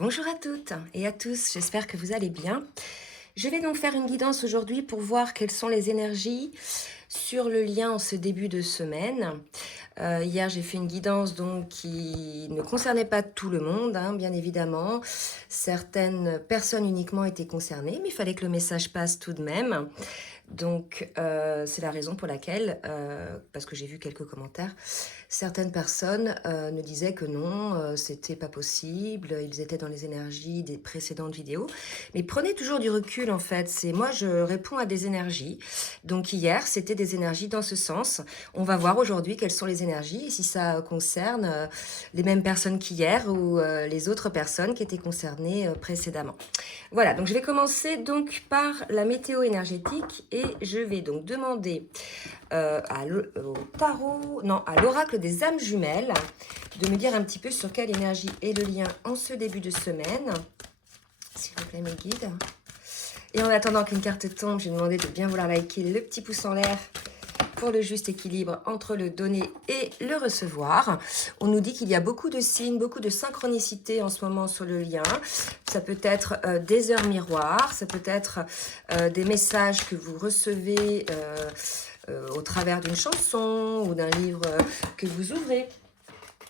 Bonjour à toutes et à tous, j'espère que vous allez bien. Je vais donc faire une guidance aujourd'hui pour voir quelles sont les énergies sur le lien en ce début de semaine. Hier, j'ai fait une guidance donc qui ne concernait pas tout le monde, hein, bien évidemment. Certaines personnes uniquement étaient concernées, mais il fallait que le message passe tout de même. Donc, c'est la raison pour laquelle, parce que j'ai vu quelques commentaires, certaines personnes me disaient que non, c'était pas possible, ils étaient dans les énergies des précédentes vidéos. Mais prenez toujours du recul en fait, c'est moi je réponds à des énergies. Donc hier, c'était des énergies dans ce sens. On va voir aujourd'hui quelles sont les énergies et si ça concerne les mêmes personnes qu'hier ou les autres personnes qui étaient concernées précédemment. Voilà, donc je vais commencer donc par la météo énergétique et je vais donc demander au tarot, non, à l'oracle des âmes jumelles de me dire un petit peu sur quelle énergie est le lien en ce début de semaine. S'il vous plaît, mes guides. Et en attendant qu'une carte tombe, je vais demander de bien vouloir liker le petit pouce en l'air pour le juste équilibre entre le donner et le recevoir. On nous dit qu'il y a beaucoup de signes, beaucoup de synchronicité en ce moment sur le lien. Ça peut être des heures miroirs, ça peut être des messages que vous recevez au travers d'une chanson ou d'un livre que vous ouvrez.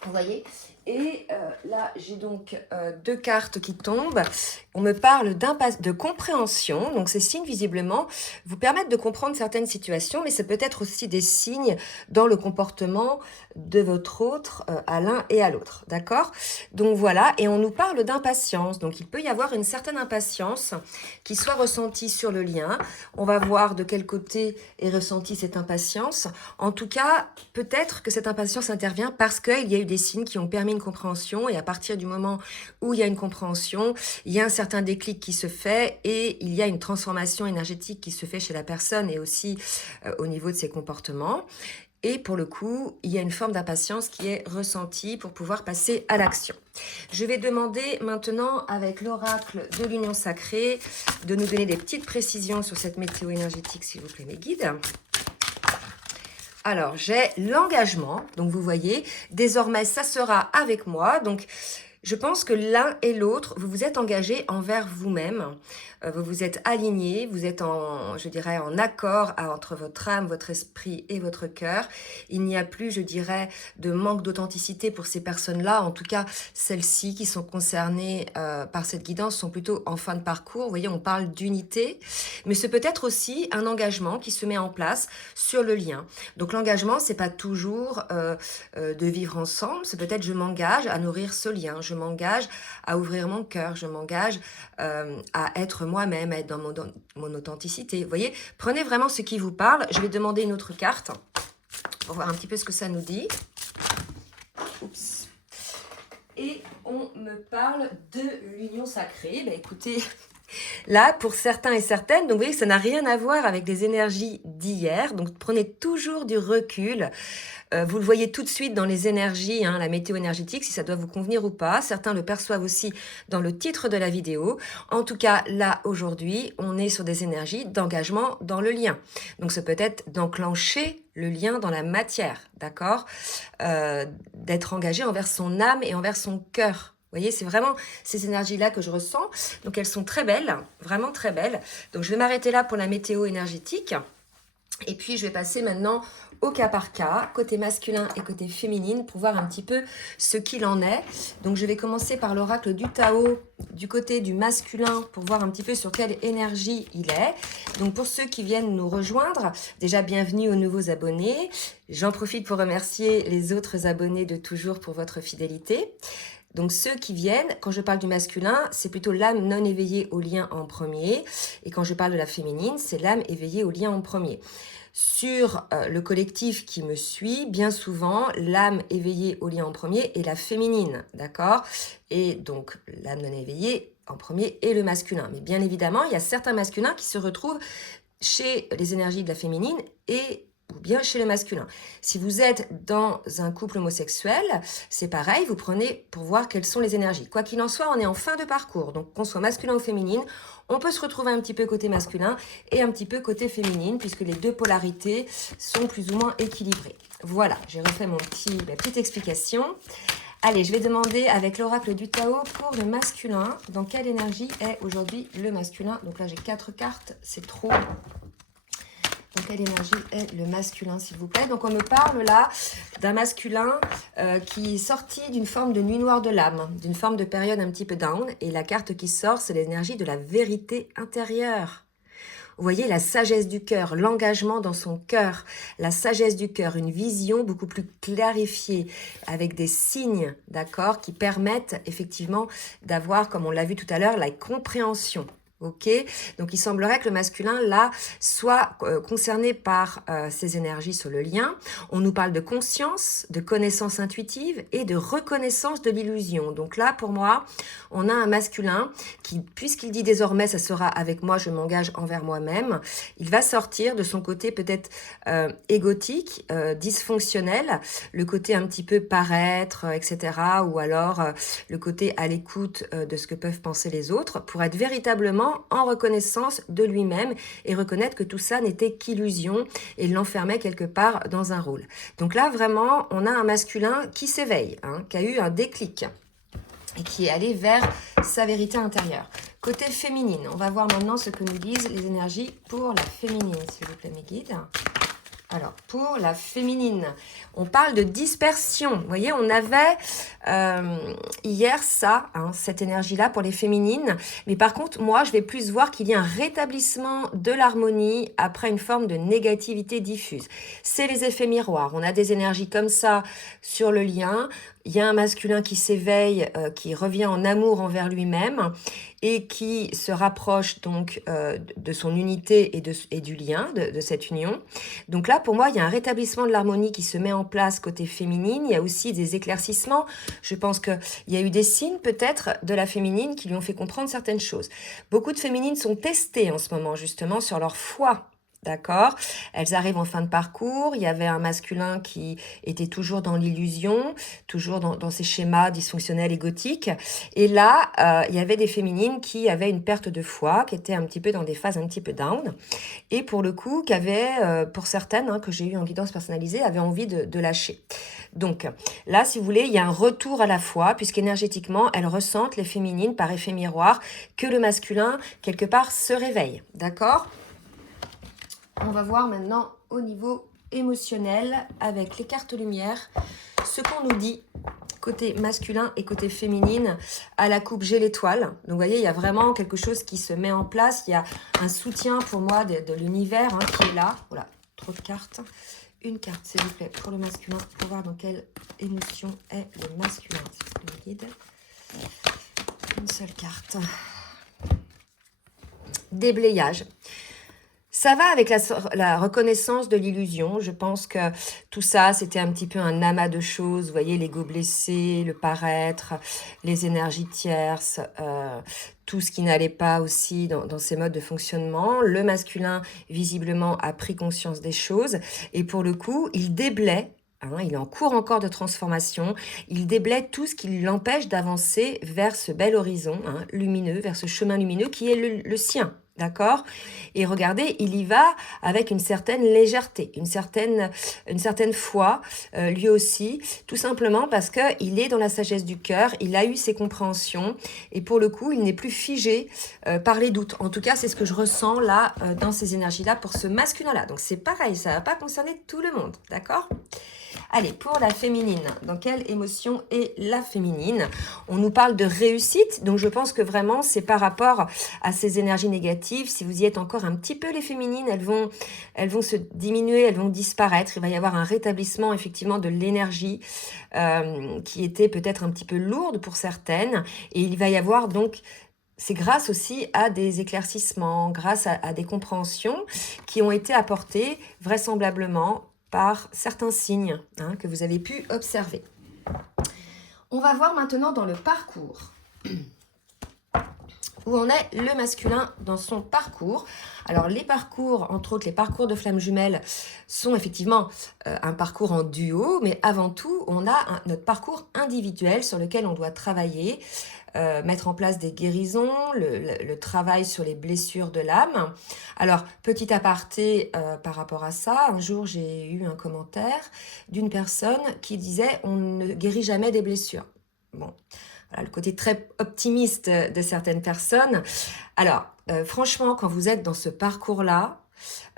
Vous voyez ? Et là, j'ai donc deux cartes qui tombent. On me parle de compréhension. Donc, ces signes, visiblement, vous permettent de comprendre certaines situations, mais ça peut être aussi des signes dans le comportement de votre autre à l'un et à l'autre. D'accord ? Donc, voilà. Et on nous parle d'impatience. Donc, il peut y avoir une certaine impatience qui soit ressentie sur le lien. On va voir de quel côté est ressentie cette impatience. En tout cas, peut-être que cette impatience intervient parce qu'il y a eu des signes qui ont permis une compréhension et à partir du moment où il y a une compréhension, il y a un certain déclic qui se fait et il y a une transformation énergétique qui se fait chez la personne et aussi au niveau de ses comportements. Et pour le coup, il y a une forme d'impatience qui est ressentie pour pouvoir passer à l'action. Je vais demander maintenant avec l'oracle de l'union sacrée de nous donner des petites précisions sur cette météo énergétique, s'il vous plaît, mes guides. Alors, j'ai l'engagement, donc vous voyez, désormais ça sera avec moi, donc je pense que l'un et l'autre, vous vous êtes engagés envers vous-même, vous vous êtes alignés, vous êtes je dirais, en accord entre votre âme, votre esprit et votre cœur. Il n'y a plus, je dirais, de manque d'authenticité pour ces personnes-là. En tout cas, celles-ci qui sont concernées par cette guidance sont plutôt en fin de parcours. Vous voyez, on parle d'unité, mais c'est peut-être aussi un engagement qui se met en place sur le lien. Donc l'engagement, c'est pas toujours de vivre ensemble, c'est peut-être je m'engage à nourrir ce lien, je m'engage à ouvrir mon cœur, je m'engage à être moi-même, à être dans mon authenticité. Vous voyez, prenez vraiment ce qui vous parle. Je vais demander une autre carte pour voir un petit peu ce que ça nous dit. Oups. Et on me parle de l'union sacrée. Ben, écoutez, là, pour certains et certaines, donc vous voyez que ça n'a rien à voir avec les énergies d'hier. Donc prenez toujours du recul. Vous le voyez tout de suite dans les énergies, hein, la météo énergétique, si ça doit vous convenir ou pas. Certains le perçoivent aussi dans le titre de la vidéo. En tout cas, là, aujourd'hui, on est sur des énergies d'engagement dans le lien. Donc, ça peut être d'enclencher le lien dans la matière, d'accord ? D'être engagé envers son âme et envers son cœur. Vous voyez, c'est vraiment ces énergies-là que je ressens. Donc, elles sont très belles, vraiment très belles. Donc, je vais m'arrêter là pour la météo énergétique. Et puis, je vais passer maintenant au cas par cas, côté masculin et côté féminine, pour voir un petit peu ce qu'il en est. Donc, je vais commencer par l'oracle du Tao, du côté du masculin, pour voir un petit peu sur quelle énergie il est. Donc, pour ceux qui viennent nous rejoindre, déjà bienvenue aux nouveaux abonnés. J'en profite pour remercier les autres abonnés de toujours pour votre fidélité. Donc ceux qui viennent, quand je parle du masculin, c'est plutôt l'âme non éveillée au lien en premier. Et quand je parle de la féminine, c'est l'âme éveillée au lien en premier. Sur le collectif qui me suit, bien souvent, l'âme éveillée au lien en premier est la féminine, d'accord ? Et donc l'âme non éveillée en premier est le masculin. Mais bien évidemment, il y a certains masculins qui se retrouvent chez les énergies de la féminine et ou bien chez le masculin. Si vous êtes dans un couple homosexuel, c'est pareil, vous prenez pour voir quelles sont les énergies. Quoi qu'il en soit, on est en fin de parcours, donc qu'on soit masculin ou féminine, on peut se retrouver un petit peu côté masculin et un petit peu côté féminine, puisque les deux polarités sont plus ou moins équilibrées. Voilà, j'ai refait ma petite explication. Allez, je vais demander avec l'oracle du Tao pour le masculin. Dans quelle énergie est aujourd'hui le masculin? Donc là, j'ai 4 cartes, c'est trop. Dans quelle énergie est le masculin, s'il vous plaît? Donc on me parle là d'un masculin qui est sorti d'une forme de nuit noire de l'âme, d'une forme de période un petit peu down. Et la carte qui sort, c'est l'énergie de la vérité intérieure. Vous voyez, la sagesse du cœur, l'engagement dans son cœur, la sagesse du cœur, une vision beaucoup plus clarifiée, avec des signes, d'accord, qui permettent effectivement d'avoir, comme on l'a vu tout à l'heure, la compréhension. Ok, donc il semblerait que le masculin là soit concerné par ces énergies sur le lien. On nous parle de conscience, de connaissance intuitive et de reconnaissance de l'illusion. Donc là, pour moi, on a un masculin qui, puisqu'il dit désormais ça sera avec moi, je m'engage envers moi-même, il va sortir de son côté peut-être égotique, dysfonctionnel, le côté un petit peu paraître, etc. Ou alors le côté à l'écoute de ce que peuvent penser les autres pour être véritablement en reconnaissance de lui-même et reconnaître que tout ça n'était qu'illusion et l'enfermait quelque part dans un rôle. Donc là, vraiment, on a un masculin qui s'éveille, hein, qui a eu un déclic et qui est allé vers sa vérité intérieure. Côté féminine, on va voir maintenant ce que nous disent les énergies pour la féminine, s'il vous plaît, mes guides. Alors, pour la féminine, on parle de dispersion. Vous voyez, on avait hier ça, hein, cette énergie-là pour les féminines. Mais par contre, moi, je vais plus voir qu'il y a un rétablissement de l'harmonie après une forme de négativité diffuse. C'est les effets miroirs. On a des énergies comme ça sur le lien. Il y a un masculin qui s'éveille, qui revient en amour envers lui-même et qui se rapproche donc de son unité et du lien, de cette union. Donc là, pour moi, il y a un rétablissement de l'harmonie qui se met en place côté féminine. Il y a aussi des éclaircissements. Je pense qu'il y a eu des signes peut-être de la féminine qui lui ont fait comprendre certaines choses. Beaucoup de féminines sont testées en ce moment justement sur leur foi. D'accord, elles arrivent en fin de parcours, il y avait un masculin qui était toujours dans l'illusion, toujours dans ces schémas dysfonctionnels et gothiques. Et là, il y avait des féminines qui avaient une perte de foi, qui étaient un petit peu dans des phases un petit peu down. Et pour le coup, qui avaient, pour certaines, hein, que j'ai eu en guidance personnalisée, avaient envie de lâcher. Donc là, si vous voulez, il y a un retour à la foi, puisqu'énergétiquement, elles ressentent, les féminines, par effet miroir, que le masculin, quelque part, se réveille. D'accord ? On va voir maintenant au niveau émotionnel avec les cartes lumière ce qu'on nous dit côté masculin et côté féminine à la coupe J'ai l'étoile. Donc vous voyez, il y a vraiment quelque chose qui se met en place. Il y a un soutien pour moi de l'univers, hein, qui est là. Voilà, trop de cartes. Une carte, s'il vous plaît, pour le masculin, pour voir dans quelle émotion est le masculin. S'il vous plaît, guide. Une seule carte. Déblayage. Ça va avec la reconnaissance de l'illusion. Je pense que tout ça, c'était un petit peu un amas de choses. Vous voyez, l'ego blessé, le paraître, les énergies tierces, tout ce qui n'allait pas aussi dans ces modes de fonctionnement. Le masculin, visiblement, a pris conscience des choses. Et pour le coup, il déblaye. Hein, il est en cours encore de transformation. Il déblaye tout ce qui l'empêche d'avancer vers ce bel horizon, hein, lumineux, vers ce chemin lumineux qui est le sien. D'accord? Et regardez, il y va avec une certaine légèreté, une certaine foi, lui aussi, tout simplement parce qu'il est dans la sagesse du cœur, il a eu ses compréhensions, et pour le coup, il n'est plus figé par les doutes. En tout cas, c'est ce que je ressens là, dans ces énergies-là, pour ce masculin-là. Donc c'est pareil, ça ne va pas concerner tout le monde, d'accord? Allez, pour la féminine, dans quelle émotion est la féminine? On nous parle de réussite, donc je pense que vraiment c'est par rapport à ces énergies négatives. Si vous y êtes encore un petit peu les féminines, elles vont se diminuer, elles vont disparaître. Il va y avoir un rétablissement effectivement de l'énergie qui était peut-être un petit peu lourde pour certaines. Et il va y avoir donc... C'est grâce aussi à des éclaircissements, grâce à des compréhensions qui ont été apportées vraisemblablement par certains signes, hein, que vous avez pu observer. On va voir maintenant dans le parcours. où en est le masculin dans son parcours. Alors les parcours, entre autres les parcours de flammes jumelles, sont effectivement un parcours en duo, mais avant tout, on a notre parcours individuel sur lequel on doit travailler, mettre en place des guérisons, le travail sur les blessures de l'âme. Alors, petit aparté par rapport à ça, un jour j'ai eu un commentaire d'une personne qui disait « on ne guérit jamais des blessures ». Bon, voilà, le côté très optimiste de certaines personnes. Alors, franchement, quand vous êtes dans ce parcours-là,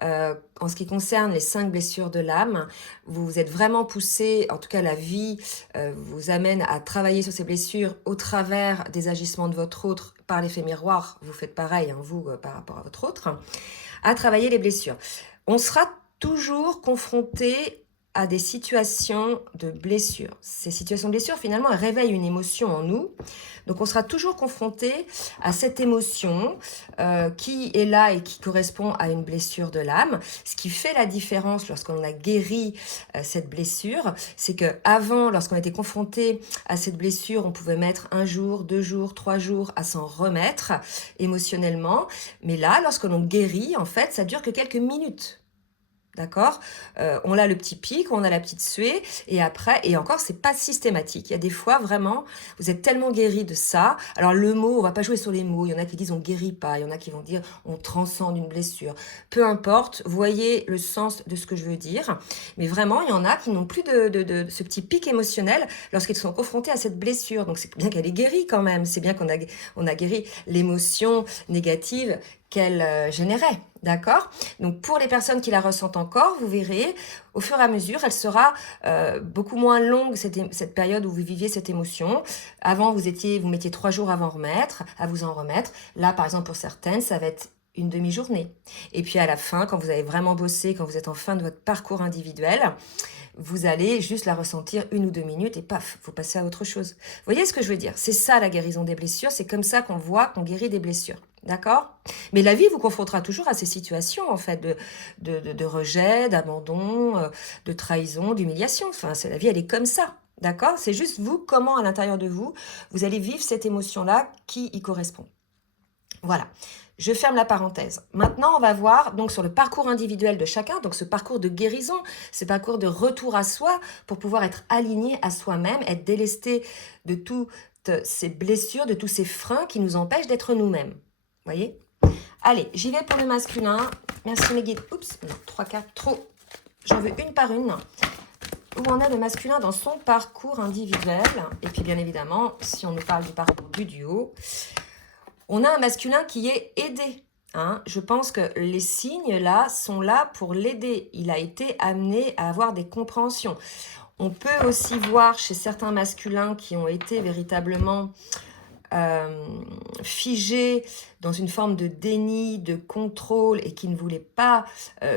en ce qui concerne les 5 blessures de l'âme, vous vous êtes vraiment poussé, en tout cas la vie vous amène à travailler sur ces blessures au travers des agissements de votre autre par l'effet miroir, vous faites pareil, hein, vous, par rapport à votre autre, à travailler les blessures. On sera toujours confronté à des situations de blessure. Ces situations de blessure, finalement, elles réveillent une émotion en nous. Donc, on sera toujours confronté à cette émotion qui est là et qui correspond à une blessure de l'âme. Ce qui fait la différence lorsqu'on a guéri cette blessure, c'est qu'avant, lorsqu'on était confronté à cette blessure, on pouvait mettre 1 jour, 2 jours, 3 jours à s'en remettre émotionnellement. Mais là, lorsque l'on guérit, en fait, ça dure que quelques minutes. D'accord, on a le petit pic, on a la petite suée, et après, et encore, c'est pas systématique. Il y a des fois, vraiment, vous êtes tellement guéri de ça. Alors, le mot, on va pas jouer sur les mots. Il y en a qui disent on guérit pas, il y en a qui vont dire on transcende une blessure. Peu importe, voyez le sens de ce que je veux dire. Mais vraiment, il y en a qui n'ont plus de ce petit pic émotionnel lorsqu'ils sont confrontés à cette blessure. Donc, c'est bien qu'elle est guérie quand même. C'est bien on a guéri l'émotion négative qu'elle générait, d'accord? Donc, pour les personnes qui la ressentent encore, vous verrez, au fur et à mesure, elle sera beaucoup moins longue, cette période où vous viviez cette émotion. Avant, vous mettiez 3 jours à vous en remettre. Là, par exemple, pour certaines, ça va être une demi-journée. Et puis, à la fin, quand vous avez vraiment bossé, quand vous êtes en fin de votre parcours individuel, vous allez juste la ressentir 1 ou 2 minutes et paf, vous passez à autre chose. Vous voyez ce que je veux dire? C'est ça la guérison des blessures, c'est comme ça qu'on voit qu'on guérit des blessures. D'accord? Mais la vie vous confrontera toujours à ces situations, en fait, de rejet, d'abandon, de trahison, d'humiliation. Enfin, la vie, elle est comme ça. D'accord? C'est juste vous, comment à l'intérieur de vous, vous allez vivre cette émotion-là qui y correspond. Voilà. Je ferme la parenthèse. Maintenant, on va voir donc sur le parcours individuel de chacun, donc ce parcours de guérison, ce parcours de retour à soi pour pouvoir être aligné à soi-même, être délesté de toutes ces blessures, de tous ces freins qui nous empêchent d'être nous-mêmes. Voyez? Allez, j'y vais pour le masculin. Merci mes guides. Oups, non, 3 cartes trop. J'en veux une par une. Où en est le masculin dans son parcours individuel? Et puis bien évidemment, si on nous parle du parcours du duo, on a un masculin qui est aidé. Hein. Je pense que les signes là sont là pour l'aider. Il a été amené à avoir des compréhensions. On peut aussi voir chez certains masculins qui ont été véritablement figés dans une forme de déni, de contrôle et qui ne voulaient pas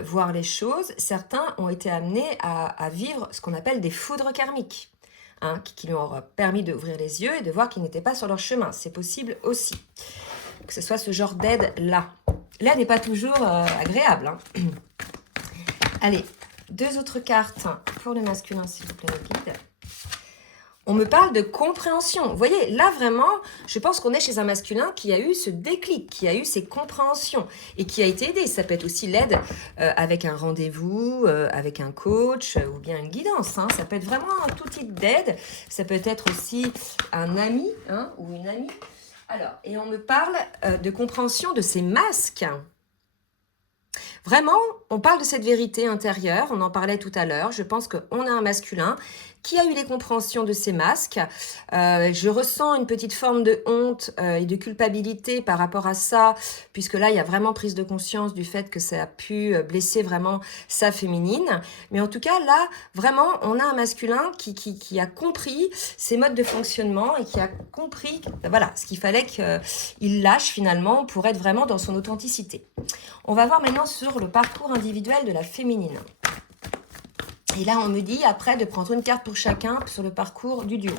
voir les choses, certains ont été amenés à vivre ce qu'on appelle des foudres karmiques, hein, qui leur ont permis d'ouvrir les yeux et de voir qu'ils n'étaient pas sur leur chemin. C'est possible aussi que ce soit ce genre d'aide-là. L'aide n'est pas toujours agréable. Hein. Allez, 2 autres cartes pour le masculin, s'il vous plaît, le guide. On me parle de compréhension. Vous voyez, là vraiment, je pense qu'on est chez un masculin qui a eu ce déclic, qui a eu ces compréhensions et qui a été aidé. Ça peut être aussi l'aide avec un rendez-vous, avec un coach ou bien une guidance. Hein. Ça peut être vraiment tout type d'aide. Ça peut être aussi un ami, hein, ou une amie. Alors, et on me parle de compréhension de ces masques. Vraiment, on parle de cette vérité intérieure, on en parlait tout à l'heure. Je pense qu'on a un masculin qui a eu les compréhensions de ces masques. Je ressens une petite forme de honte et de culpabilité par rapport à ça, puisque là, il y a vraiment prise de conscience du fait que ça a pu blesser vraiment sa féminine. Mais en tout cas, là, vraiment, on a un masculin qui a compris ses modes de fonctionnement et qui a compris voilà, ce qu'il fallait qu'il lâche finalement pour être vraiment dans son authenticité. On va voir maintenant sur le parcours individuel de la féminine. Et là, on me dit après de prendre une carte pour chacun sur le parcours du duo.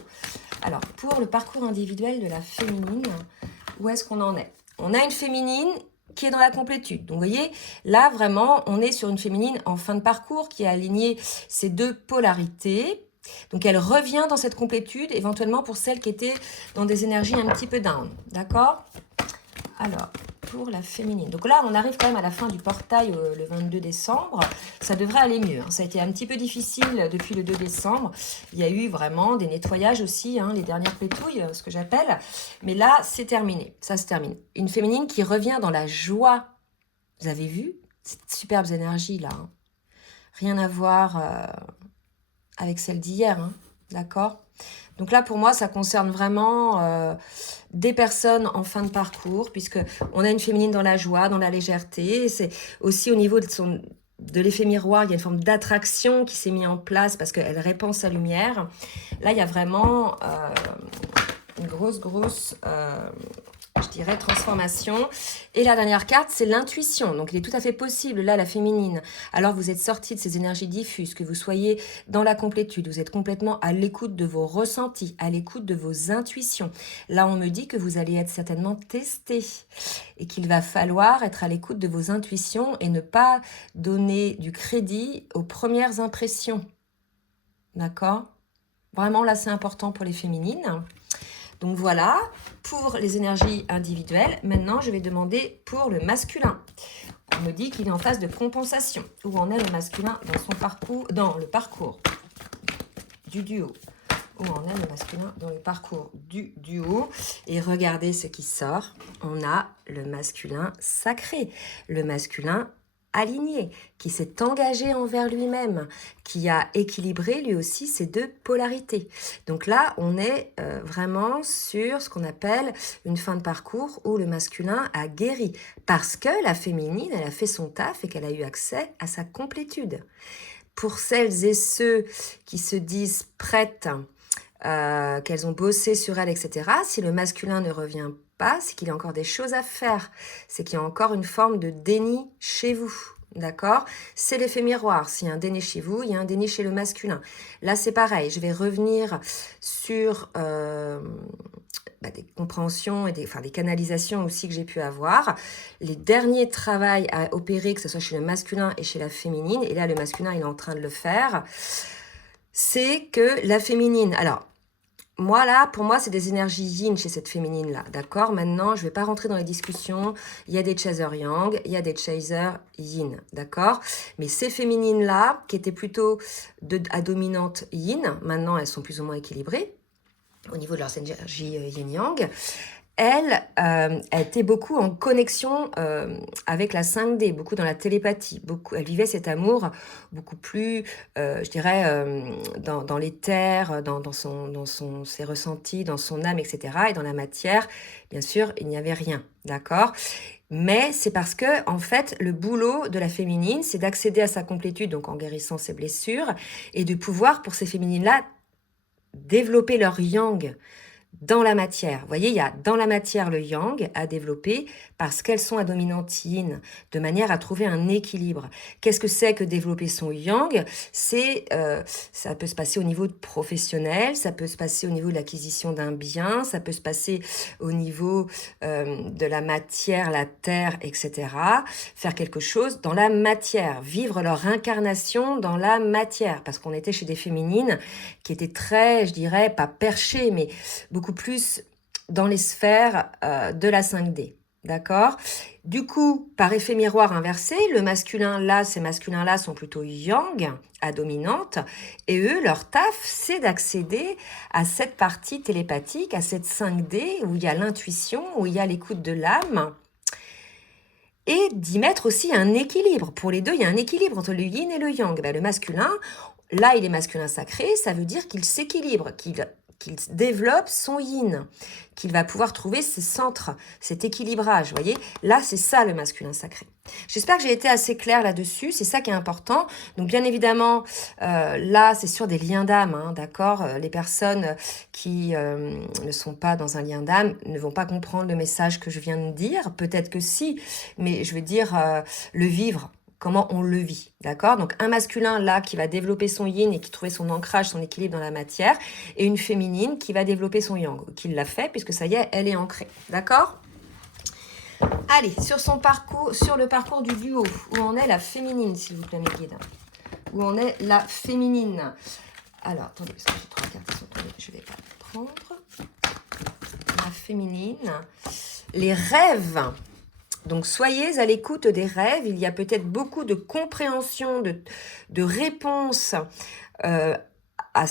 Alors, pour le parcours individuel de la féminine, où est-ce qu'on en est? On a une féminine qui est dans la complétude. Donc, vous voyez, là, vraiment, on est sur une féminine en fin de parcours qui a aligné ces 2 polarités. Donc, elle revient dans cette complétude, éventuellement pour celles qui étaient dans des énergies un petit peu down. D'accord? Alors, pour la féminine. Donc là, on arrive quand même à la fin du portail le 22 décembre. Ça devrait aller mieux. Hein. Ça a été un petit peu difficile depuis le 2 décembre. Il y a eu vraiment des nettoyages aussi, hein, les dernières pétouilles, ce que j'appelle. Mais là, c'est terminé. Ça se termine. Une féminine qui revient dans la joie. Vous avez vu cette superbe énergie là. Hein. Rien à voir avec celle d'hier. Hein. D'accord ? Donc là, pour moi, ça concerne vraiment des personnes en fin de parcours, puisque on a une féminine dans la joie, dans la légèreté. C'est aussi au niveau de l'effet miroir, il y a une forme d'attraction qui s'est mise en place parce qu'elle répand sa lumière. Là, il y a vraiment une grosse, je dirais, transformation. Et la dernière carte, c'est l'intuition. Donc, il est tout à fait possible, là, la féminine. Alors, vous êtes sorti de ces énergies diffuses, que vous soyez dans la complétude, vous êtes complètement à l'écoute de vos ressentis, à l'écoute de vos intuitions. Là, on me dit que vous allez être certainement testé et qu'il va falloir être à l'écoute de vos intuitions et ne pas donner du crédit aux premières impressions. D'accord ? Vraiment, là, c'est important pour les féminines. Donc voilà, pour les énergies individuelles. Maintenant, je vais demander pour le masculin. On me dit qu'il est en phase de compensation. Où en est le masculin dans son parcours, dans le parcours du duo. Où en est le masculin dans le parcours du duo. Et regardez ce qui sort. On a le masculin sacré, le masculin aligné, qui s'est engagé envers lui-même, qui a équilibré lui aussi ces deux polarités. Donc là, on est vraiment sur ce qu'on appelle une fin de parcours où le masculin a guéri, parce que la féminine, elle a fait son taf et qu'elle a eu accès à sa complétude. Pour celles et ceux qui se disent prêtes, qu'elles ont bossé sur elles, etc., si le masculin ne revient pas, c'est qu'il y a encore des choses à faire. C'est qu'il y a encore une forme de déni chez vous. D'accord ? C'est l'effet miroir. S'il y a un déni chez vous, il y a un déni chez le masculin. Là, c'est pareil. Je vais revenir sur des compréhensions et des canalisations aussi que j'ai pu avoir. Les derniers travaux à opérer, que ce soit chez le masculin et chez la féminine, et là, le masculin, il est en train de le faire, c'est que la féminine... Alors, moi, là, pour moi, c'est des énergies yin chez cette féminine-là, d'accord ? Maintenant, je ne vais pas rentrer dans les discussions. Il y a des chasers yang, il y a des chasers yin, d'accord ? Mais ces féminines-là, qui étaient plutôt à dominante yin, maintenant, elles sont plus ou moins équilibrées au niveau de leurs énergies yin-yang. Elle était beaucoup en connexion avec la 5D, beaucoup dans la télépathie. Elle vivait cet amour beaucoup plus, je dirais, dans l'éther, dans ses ressentis, dans son âme, etc. Et dans la matière, bien sûr, il n'y avait rien, d'accord ? Mais c'est parce que, en fait, le boulot de la féminine, c'est d'accéder à sa complétude, donc en guérissant ses blessures, et de pouvoir, pour ces féminines-là, développer leur yang dans la matière. Vous voyez, il y a dans la matière le yang à développer parce qu'elles sont à dominante yin, de manière à trouver un équilibre. Qu'est-ce que c'est que développer son yang ? Ça peut se passer au niveau professionnel, ça peut se passer au niveau de l'acquisition d'un bien, ça peut se passer au niveau de la matière, la terre, etc. Faire quelque chose dans la matière, vivre leur incarnation dans la matière, parce qu'on était chez des féminines qui étaient très, je dirais, pas perchées, mais beaucoup plus dans les sphères de la 5D. D'accord ? Du coup, par effet miroir inversé, le masculin là, ces masculins-là sont plutôt yang, à dominante, et eux, leur taf, c'est d'accéder à cette partie télépathique, à cette 5D, où il y a l'intuition, où il y a l'écoute de l'âme, et d'y mettre aussi un équilibre. Pour les deux, il y a un équilibre entre le yin et le yang. Le masculin, là, il est masculin sacré, ça veut dire qu'il s'équilibre, qu'il développe son yin, qu'il va pouvoir trouver ses centres, cet équilibrage, vous voyez ? Là, c'est ça le masculin sacré. J'espère que j'ai été assez claire là-dessus, c'est ça qui est important. Donc, bien évidemment, là, c'est sur des liens d'âme, hein, d'accord ? Les personnes qui ne sont pas dans un lien d'âme ne vont pas comprendre le message que je viens de dire. Peut-être que si, mais je veux dire le vivre. Comment on le vit, d'accord ? Donc, un masculin, là, qui va développer son yin et qui trouve son ancrage, son équilibre dans la matière, et une féminine qui va développer son yang, qui l'a fait, puisque ça y est, elle est ancrée, d'accord ? Allez, sur le parcours du duo, où en est la féminine, s'il vous plaît, mes guides ? Où en est la féminine ? Alors, attendez, parce que j'ai 3 cartes qui sont tombées, je ne vais pas prendre. La féminine... les rêves. Donc, soyez à l'écoute des rêves. Il y a peut-être beaucoup de compréhension, de réponses à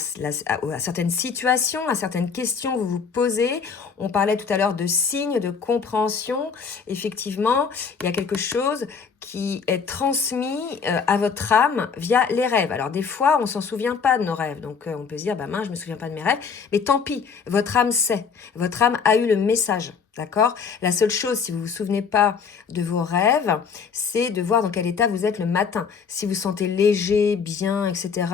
certaines situations, à certaines questions que vous vous posez. On parlait tout à l'heure de signes, de compréhension. Effectivement, il y a quelque chose qui est transmis à votre âme via les rêves. Alors, des fois, on ne s'en souvient pas de nos rêves. Donc, on peut se dire, bah mince, je ne me souviens pas de mes rêves. Mais tant pis, votre âme sait. Votre âme a eu le message. D'accord? La seule chose, si vous ne vous souvenez pas de vos rêves, c'est de voir dans quel état vous êtes le matin. Si vous sentez léger, bien, etc.,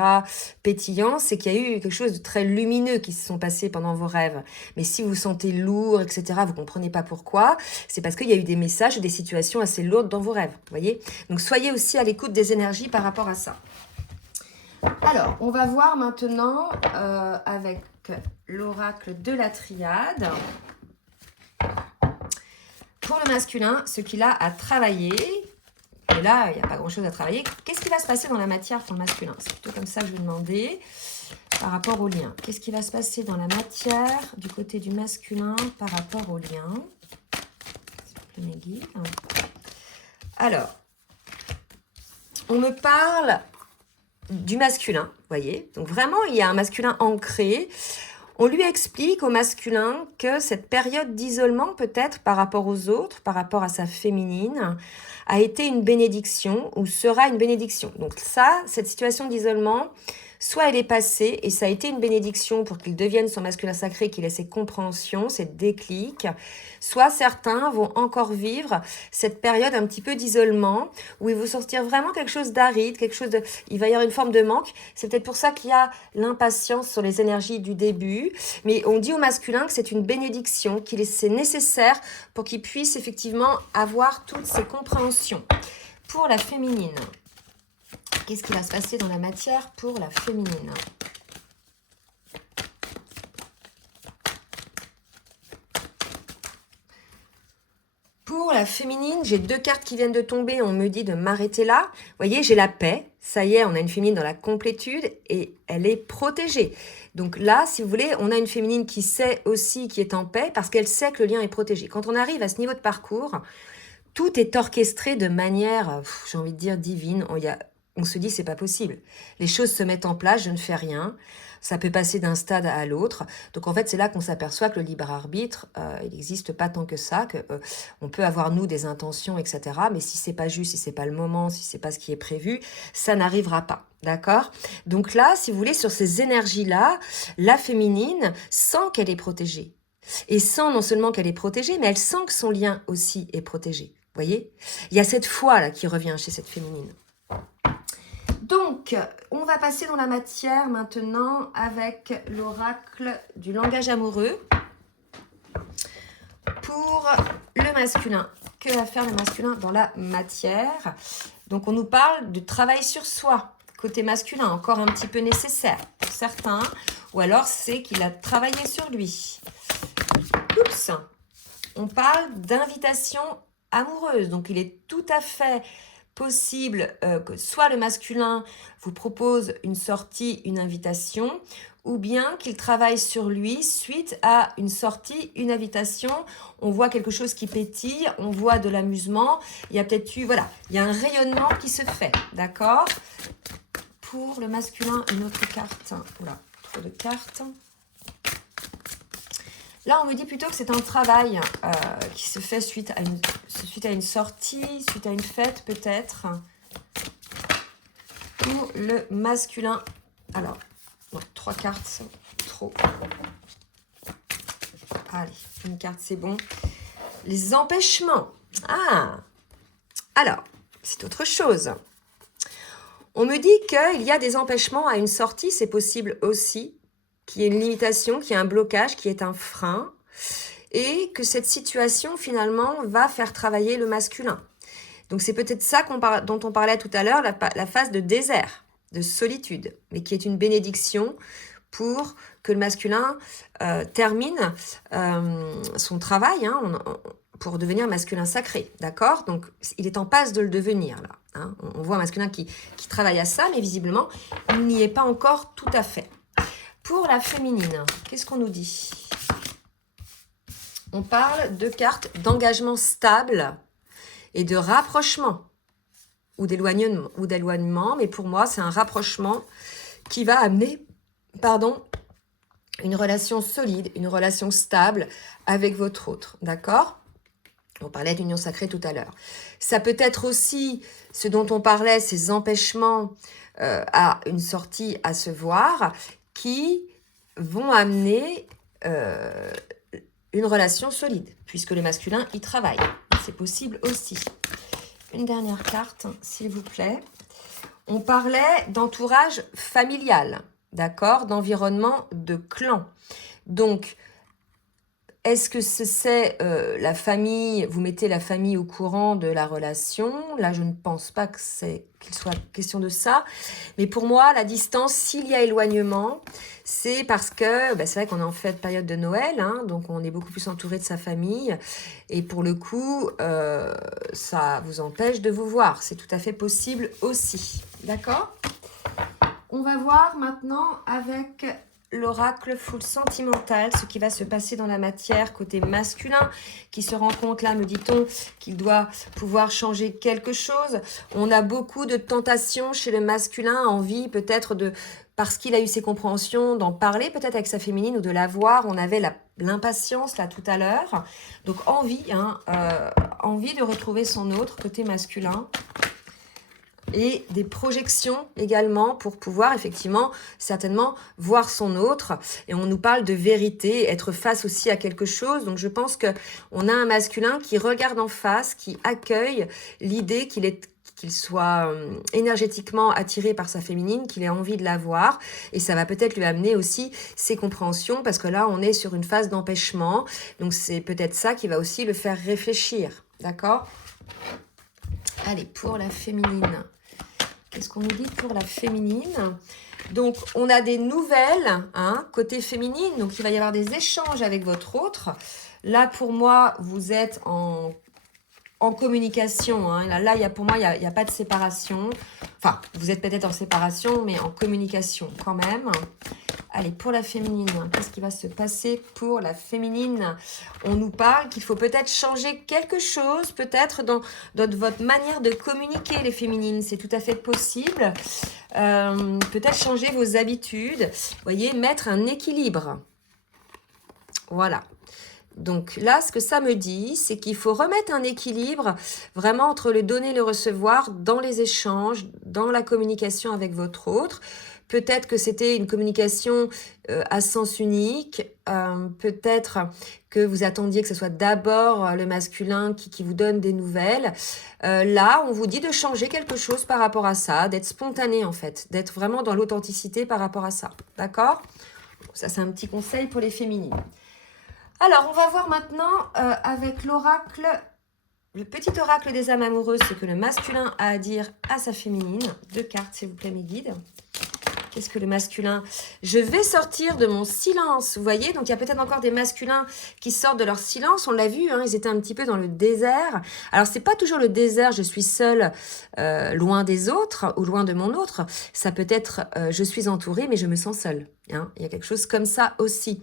pétillant, c'est qu'il y a eu quelque chose de très lumineux qui se sont passés pendant vos rêves. Mais si vous vous sentez lourd, etc., vous ne comprenez pas pourquoi, c'est parce qu'il y a eu des messages, des situations assez lourdes dans vos rêves. Vous voyez? Donc, soyez aussi à l'écoute des énergies par rapport à ça. Alors, on va voir maintenant avec l'oracle de la triade. Pour le masculin, ce qu'il a à travailler, et là, il n'y a pas grand-chose à travailler. Qu'est-ce qui va se passer dans la matière pour le masculin? C'est plutôt comme ça que je vais demander par rapport au lien. Qu'est-ce qui va se passer dans la matière du côté du masculin par rapport au lien? Mes guides. Alors, on me parle du masculin, vous voyez. Donc vraiment, il y a un masculin ancré. On lui explique au masculin que cette période d'isolement, peut-être par rapport aux autres, par rapport à sa féminine, a été une bénédiction ou sera une bénédiction. Donc ça, cette situation d'isolement, soit elle est passée et ça a été une bénédiction pour qu'il devienne son masculin sacré, qu'il ait ses compréhensions, ses déclics, soit certains vont encore vivre cette période un petit peu d'isolement où il va sortir vraiment quelque chose d'aride, quelque chose de... Il va y avoir une forme de manque. C'est peut-être pour ça qu'il y a l'impatience sur les énergies du début. Mais on dit au masculin que c'est une bénédiction, qu'il c'est nécessaire pour qu'il puisse effectivement avoir toutes ses compréhensions. Pour la féminine, qu'est-ce qui va se passer dans la matière pour la féminine? Pour la féminine, j'ai deux cartes qui viennent de tomber. On me dit de m'arrêter là. Vous voyez, j'ai la paix. Ça y est, on a une féminine dans la complétude et elle est protégée. Donc là, si vous voulez, on a une féminine qui sait aussi, qui est en paix parce qu'elle sait que le lien est protégé. Quand on arrive à ce niveau de parcours, tout est orchestré de manière, j'ai envie de dire, divine. On se dit, c'est pas possible. Les choses se mettent en place, je ne fais rien. Ça peut passer d'un stade à l'autre. Donc, en fait, c'est là qu'on s'aperçoit que le libre arbitre, il n'existe pas tant que ça, on peut avoir, nous, des intentions, etc. Mais si c'est pas juste, si c'est pas le moment, si c'est pas ce qui est prévu, ça n'arrivera pas. D'accord? Donc là, si vous voulez, sur ces énergies-là, la féminine sent qu'elle est protégée. Et sent non seulement qu'elle est protégée, mais elle sent que son lien aussi est protégé. Vous voyez? Il y a cette foi-là qui revient chez cette féminine. Donc, on va passer dans la matière maintenant avec l'oracle du langage amoureux. Pour le masculin, que va faire le masculin dans la matière? Donc, on nous parle de travail sur soi, côté masculin, encore un petit peu nécessaire pour certains. Ou alors, c'est qu'il a travaillé sur lui. Oups! On parle d'invitation amoureuse. Donc, il est tout à fait possible que soit le masculin vous propose une sortie, une invitation, ou bien qu'il travaille sur lui suite à une sortie, une invitation. On voit quelque chose qui pétille, on voit de l'amusement. Il y a peut-être eu, voilà, il y a un rayonnement qui se fait, d'accord? Pour le masculin, une autre carte. Oula, trop de cartes. Là, on me dit plutôt que c'est un travail qui se fait suite à une sortie, suite à une fête peut-être. Pour le masculin. Alors, non, 3 cartes, c'est trop. Allez, une carte, c'est bon. Les empêchements. Ah, alors, c'est autre chose. On me dit qu'il y a des empêchements à une sortie, c'est possible aussi. Qu'il y ait une limitation, qu'il y ait un blocage, qu'il y ait un frein, et que cette situation, finalement, va faire travailler le masculin. Donc, c'est peut-être ça dont on parlait tout à l'heure, la phase de désert, de solitude, mais qui est une bénédiction pour que le masculin termine son travail, pour devenir masculin sacré, d'accord? Donc, il est en passe de le devenir, là. Hein. On voit un masculin qui travaille à ça, mais visiblement, il n'y est pas encore tout à fait. Pour la féminine, qu'est-ce qu'on nous dit? On parle de cartes d'engagement stable et de rapprochement ou d'éloignement, mais pour moi, c'est un rapprochement qui va amener, pardon, une relation solide, une relation stable avec votre autre, d'accord? On parlait d'union sacrée tout à l'heure. Ça peut être aussi ce dont on parlait, ces empêchements à une sortie à se voir, qui vont amener une relation solide, puisque le masculin y travaille. C'est possible aussi. Une dernière carte, s'il vous plaît. On parlait d'entourage familial, d'accord, d'environnement de clan. Donc, est-ce que c'est la famille, vous mettez la famille au courant de la relation? Là, je ne pense pas qu'il soit question de ça. Mais pour moi, la distance, s'il y a éloignement, c'est parce que, c'est vrai qu'on est en fait période de Noël, hein, donc on est beaucoup plus entouré de sa famille. Et pour le coup, ça vous empêche de vous voir. C'est tout à fait possible aussi. D'accord? On va voir maintenant avec l'oracle full sentimental, ce qui va se passer dans la matière côté masculin, qui se rend compte là, me dit-on, qu'il doit pouvoir changer quelque chose. On a beaucoup de tentations chez le masculin, envie peut-être de, parce qu'il a eu ses compréhensions, d'en parler peut-être avec sa féminine ou de la voir. On avait l'impatience là tout à l'heure. Donc envie, envie de retrouver son autre côté masculin. Et des projections également pour pouvoir effectivement certainement voir son autre. Et on nous parle de vérité, être face aussi à quelque chose. Donc je pense qu'on a un masculin qui regarde en face, qui accueille l'idée qu'il soit énergétiquement attiré par sa féminine, qu'il ait envie de la voir. Et ça va peut-être lui amener aussi ses compréhensions, parce que là, on est sur une phase d'empêchement. Donc c'est peut-être ça qui va aussi le faire réfléchir. D'accord ? Allez, pour la féminine. Qu'est-ce qu'on nous dit pour la féminine? Donc, on a des nouvelles, côté féminine. Donc, il va y avoir des échanges avec votre autre. Là, pour moi, vous êtes en communication. Là, pour moi, il n'y a pas de séparation. Enfin, vous êtes peut-être en séparation, mais en communication quand même. Allez, pour la féminine, qu'est-ce qui va se passer pour la féminine? On nous parle qu'il faut peut-être changer quelque chose, peut-être dans votre manière de communiquer, les féminines. C'est tout à fait possible. Peut-être changer vos habitudes. Vous voyez, mettre un équilibre. Voilà. Donc là, ce que ça me dit, c'est qu'il faut remettre un équilibre vraiment entre le donner et le recevoir dans les échanges, dans la communication avec votre autre. Peut-être que c'était une communication à sens unique. Peut-être que vous attendiez que ce soit d'abord le masculin qui vous donne des nouvelles. Là, on vous dit de changer quelque chose par rapport à ça, d'être spontané en fait, d'être vraiment dans l'authenticité par rapport à ça. D'accord? Ça, c'est un petit conseil pour les féminines. Alors, on va voir maintenant avec l'oracle, le petit oracle des âmes amoureuses, ce que le masculin a à dire à sa féminine. 2 cartes, s'il vous plaît, mes guides. Qu'est-ce que le masculin? Je vais sortir de mon silence, vous voyez? Donc, il y a peut-être encore des masculins qui sortent de leur silence. On l'a vu, ils étaient un petit peu dans le désert. Alors, c'est pas toujours le désert, je suis seule, loin des autres ou loin de mon autre. Ça peut être, je suis entourée, mais je me sens seule. Il y a quelque chose comme ça aussi.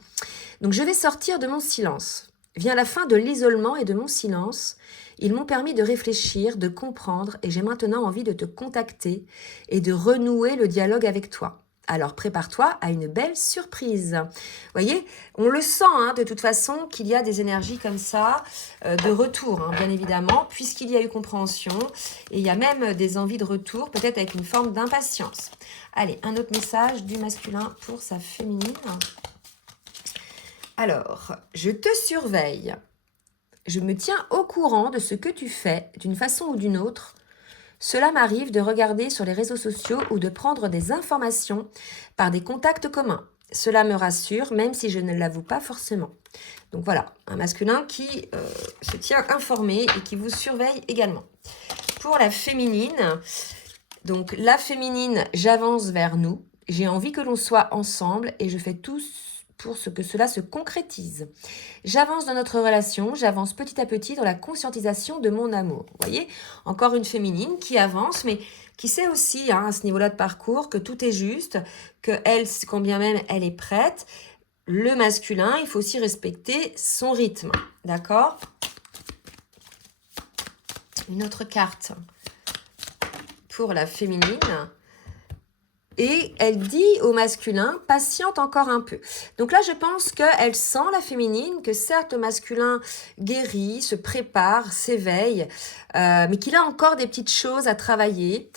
Donc, je vais sortir de mon silence. Vient la fin de l'isolement et de mon silence. Ils m'ont permis de réfléchir, de comprendre, et j'ai maintenant envie de te contacter et de renouer le dialogue avec toi. Alors prépare-toi à une belle surprise. Vous voyez, on le sent de toute façon qu'il y a des énergies comme ça, de retour, bien évidemment, puisqu'il y a eu compréhension, et il y a même des envies de retour, peut-être avec une forme d'impatience. Allez, un autre message du masculin pour sa féminine. Alors, je te surveille. Je me tiens au courant de ce que tu fais, d'une façon ou d'une autre. Cela m'arrive de regarder sur les réseaux sociaux ou de prendre des informations par des contacts communs. Cela me rassure, même si je ne l'avoue pas forcément. Donc voilà, un masculin qui se tient informé et qui vous surveille également. Pour la féminine, donc la féminine, j'avance vers nous. J'ai envie que l'on soit ensemble et je fais tout pour ce que cela se concrétise. J'avance dans notre relation, j'avance petit à petit dans la conscientisation de mon amour. Vous voyez, encore une féminine qui avance, mais qui sait aussi, à ce niveau-là de parcours, que tout est juste, que elle, quand bien même elle est prête, le masculin, il faut aussi respecter son rythme. D'accord? Une autre carte pour la féminine. Et elle dit au masculin, patiente encore un peu. Donc là, je pense qu'elle sent, la féminine, que certes, le masculin guérit, se prépare, s'éveille, mais qu'il a encore des petites choses à travailler,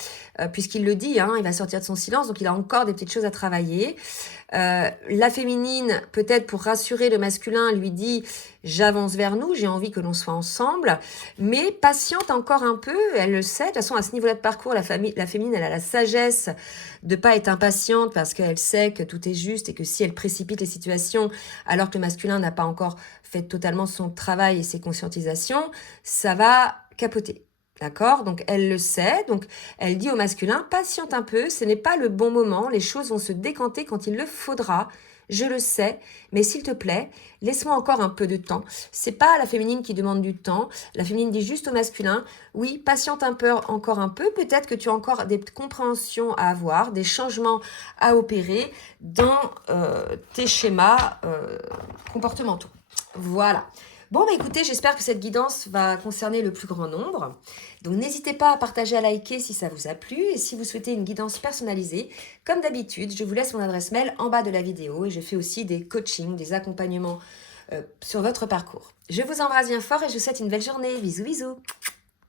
puisqu'il le dit, hein, il va sortir de son silence, donc il a encore des petites choses à travailler. La féminine, peut-être pour rassurer le masculin, lui dit « j'avance vers nous, j'ai envie que l'on soit ensemble », mais patiente encore un peu, elle le sait. De toute façon, à ce niveau-là de parcours, la féminine, elle a la sagesse de ne pas être impatiente parce qu'elle sait que tout est juste et que si elle précipite les situations alors que le masculin n'a pas encore fait totalement son travail et ses conscientisations, ça va capoter. D'accord? Donc, elle le sait. Donc, elle dit au masculin, patiente un peu, ce n'est pas le bon moment, les choses vont se décanter quand il le faudra. Je le sais, mais s'il te plaît, laisse-moi encore un peu de temps. C'est pas la féminine qui demande du temps. La féminine dit juste au masculin, oui, patiente un peu, encore un peu. Peut-être que tu as encore des compréhensions à avoir, des changements à opérer dans tes schémas comportementaux. Voilà. Bon, bah écoutez, j'espère que cette guidance va concerner le plus grand nombre. Donc, n'hésitez pas à partager, à liker si ça vous a plu. Et si vous souhaitez une guidance personnalisée, comme d'habitude, je vous laisse mon adresse mail en bas de la vidéo. Et je fais aussi des coachings, des accompagnements sur votre parcours. Je vous embrasse bien fort et je vous souhaite une belle journée. Bisous, bisous.